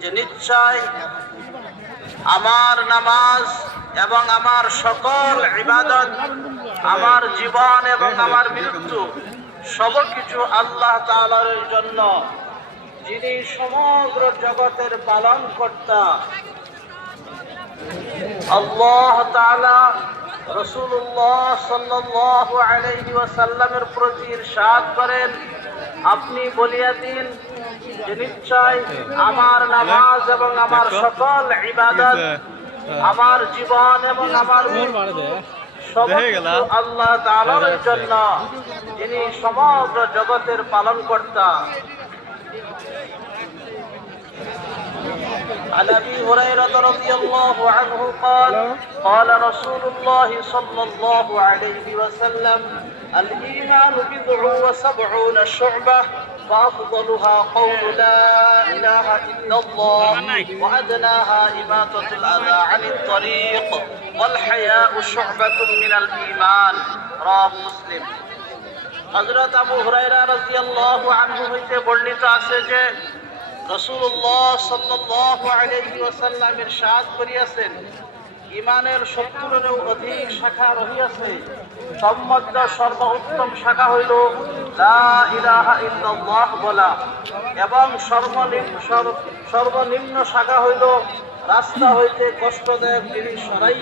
যে নিশ্চয় আমার নামাজ এবং আমার সকল ইবাদত, আমার জীবন এবং আমার মৃত্যু সবকিছু আল্লাহ তাআলার জন্য, যিনি সমগ্র জগতের পালনকর্তা। আল্লাহ তাআলা রাসূলুল্লাহ সাল্লাল্লাহু আলাইহি ওয়াসাল্লামের প্রতি ইরশাদ করেন, আপনি বলিয়া দিন যে নিশ্চয় আমার নামাজ এবং আমার সকল ইবাদত, আমার জীবন এবং আমার মৃত্যু সবকিছু আল্লাহ তাআলার জন্য, যিনি সমগ্র জগতের পালনকর্তা। عن ابي هريره رضي الله عنه قال قال رسول الله صلى الله عليه وسلم الايمان بضع وسبعون شعبه فافضلها قول لا اله الا الله وادناها اماطه الاذى عن الطريق والحياء شعبه من الايمان رواه مسلم। হযরত আবু হুরায়রা রাদিয়াল্লাহু আনহু হইতে বর্ণিত আছে যে রাসূলুল্লাহ সাল্লাল্লাহু আলাইহি ওয়াসাল্লাম ইরশাদ করিয়াছেন, ঈমানের 70-এরও অধিক শাখা রহিয়াছে, তন্মধ্যে সর্বোত্তম শাখা হইল লা ইলাহা ইল্লাল্লাহ বলা, এবং সর্বনিম্ন শাখা হইল রাস্তা হইতে কষ্টদায়ক জিনিস সরাই